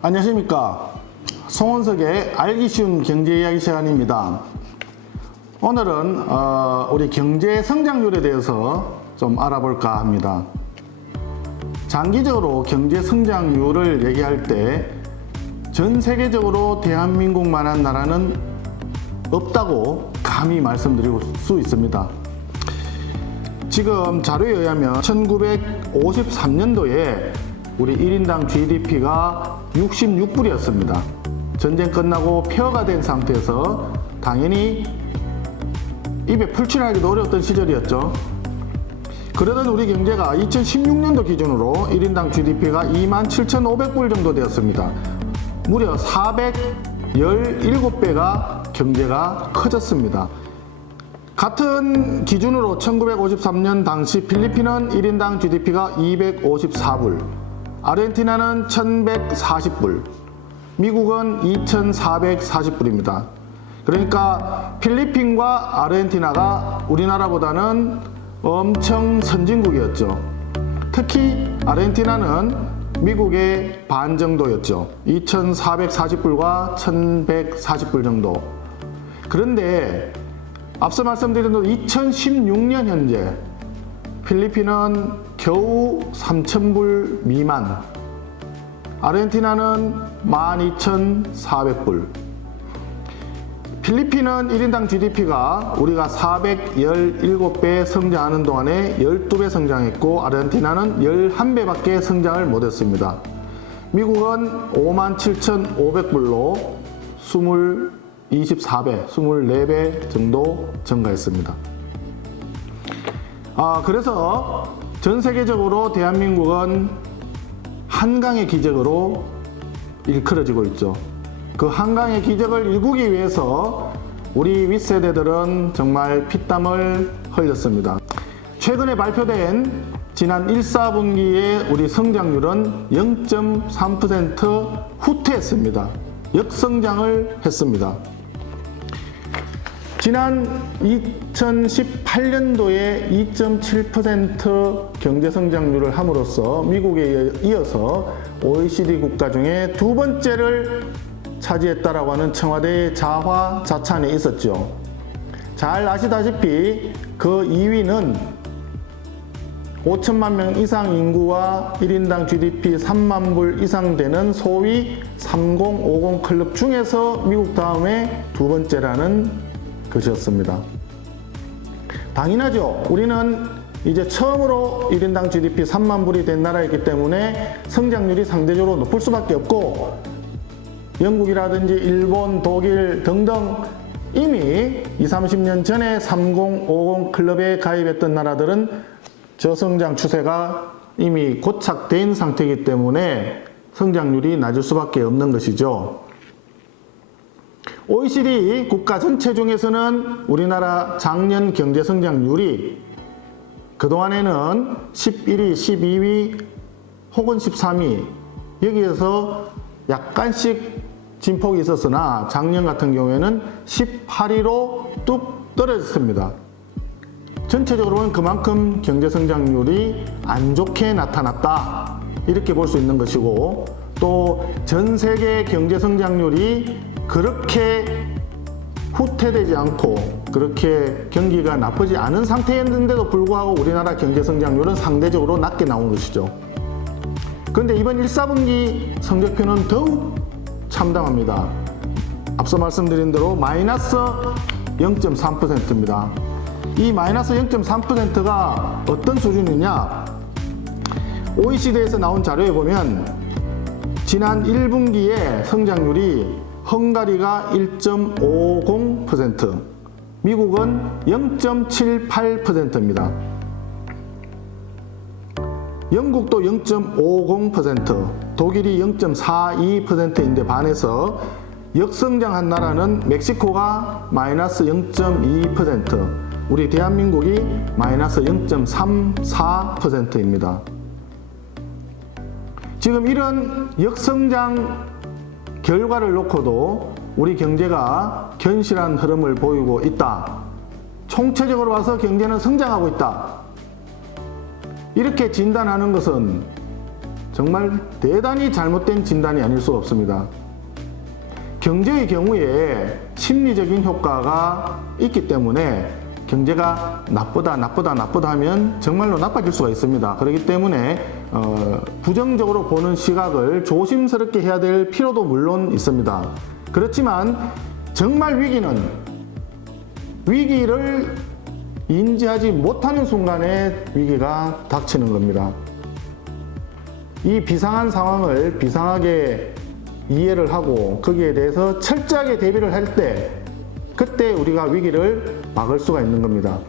안녕하십니까. 송원석의 알기 쉬운 경제 이야기 시간입니다. 오늘은 우리 경제 성장률에 대해서 좀 알아볼까 합니다. 장기적으로 경제 성장률을 얘기할 때 전 세계적으로 대한민국만한 나라는 없다고 감히 말씀드릴 수 있습니다. 지금 자료에 의하면 1953년도에 우리 1인당 GDP가 66불이었습니다. 전쟁 끝나고 폐허가 된 상태에서 당연히 입에 풀칠하기도 어려웠던 시절이었죠. 그러던 우리 경제가 2016년도 기준으로 1인당 GDP가 27,500불 정도 되었습니다. 무려 417배가 경제가 커졌습니다. 같은 기준으로 1953년 당시 필리핀은 1인당 GDP가 254불, 아르헨티나는 1140불, 미국은 2440불입니다. 그러니까 필리핀과 아르헨티나가 우리나라보다는 엄청 선진국이었죠. 특히 아르헨티나는 미국의 반 정도였죠. 2440불과 1140불 정도. 그런데 앞서 말씀드린 대로 2016년 현재 필리핀은 겨우 3,000불 미만, 아르헨티나는 12,400불. 필리핀은 1인당 GDP가 우리가 417배 성장하는 동안에 12배 성장했고 어르헨티나는 11배밖에 성장을 못했습니다. 미국은 57,500불로 24배 정도 증가했습니다. 그래서 전 세계적으로 대한민국은 한강의 기적으로 일컬어지고 있죠. 그 한강의 기적을 일구기 위해서 우리 윗세대들은 정말 피땀을 흘렸습니다. 최근에 발표된 지난 1사분기의 우리 성장률은 0.3% 후퇴했습니다. 역성장을 했습니다. 지난 2018년도에 2.7% 경제 성장률을 함으로써 미국에 이어서 OECD 국가 중에 두 번째를 차지했다라고 하는 청와대의 자화자찬이 있었죠. 잘 아시다시피 그 2위는 5천만 명 이상 인구와 1인당 GDP 3만 불 이상 되는 소위 3050 클럽 중에서 미국 다음에 두 번째라는 것이었습니다. 당연하죠. 우리는 이제 처음으로 1인당 GDP 3만 불이 된 나라이기 때문에 성장률이 상대적으로 높을 수밖에 없고, 영국이라든지 일본, 독일 등등 이미 20-30년 전에 3050 클럽에 가입했던 나라들은 저성장 추세가 이미 고착된 상태이기 때문에 성장률이 낮을 수밖에 없는 것이죠. OECD 국가 전체 중에서는 우리나라 작년 경제 성장률이 그동안에는 11위, 12위 혹은 13위, 여기에서 약간씩 진폭이 있었으나 작년 같은 경우에는 18위로 뚝 떨어졌습니다. 전체적으로는 그만큼 경제 성장률이 안 좋게 나타났다, 이렇게 볼 수 있는 것이고, 또 전 세계 경제 성장률이 그렇게 후퇴되지 않고 그렇게 경기가 나쁘지 않은 상태였는데도 불구하고 우리나라 경제 성장률은 상대적으로 낮게 나온 것이죠. 그런데 이번 1사분기 성적표는 더욱 참담합니다. 앞서 말씀드린 대로 마이너스 0.3%입니다. 이 마이너스 0.3%가 어떤 수준이냐? OECD에서 나온 자료에 보면 지난 1분기에 성장률이 헝가리가 1.50%, 미국은 0.78%입니다. 영국도 0.50%, 독일이 0.42%인데 반해서 역성장한 나라는 멕시코가 마이너스 0.2%, 우리 대한민국이 마이너스 0.34%입니다. 지금 이런 역성장 결과를 놓고도 우리 경제가 견실한 흐름을 보이고 있다. 총체적으로 봐서 경제는 성장하고 있다. 이렇게 진단하는 것은 정말 대단히 잘못된 진단이 아닐 수가 없습니다. 경제의 경우에 심리적인 효과가 있기 때문에 경제가 나쁘다 하면 정말로 나빠질 수가 있습니다. 그렇기 때문에 부정적으로 보는 시각을 조심스럽게 해야 될 필요도 물론 있습니다. 그렇지만 정말 위기를 인지하지 못하는 순간에 위기가 닥치는 겁니다. 이 비상한 상황을 비상하게 이해를 하고 거기에 대해서 철저하게 대비를 할 때, 그때 우리가 위기를 막을 수가 있는 겁니다.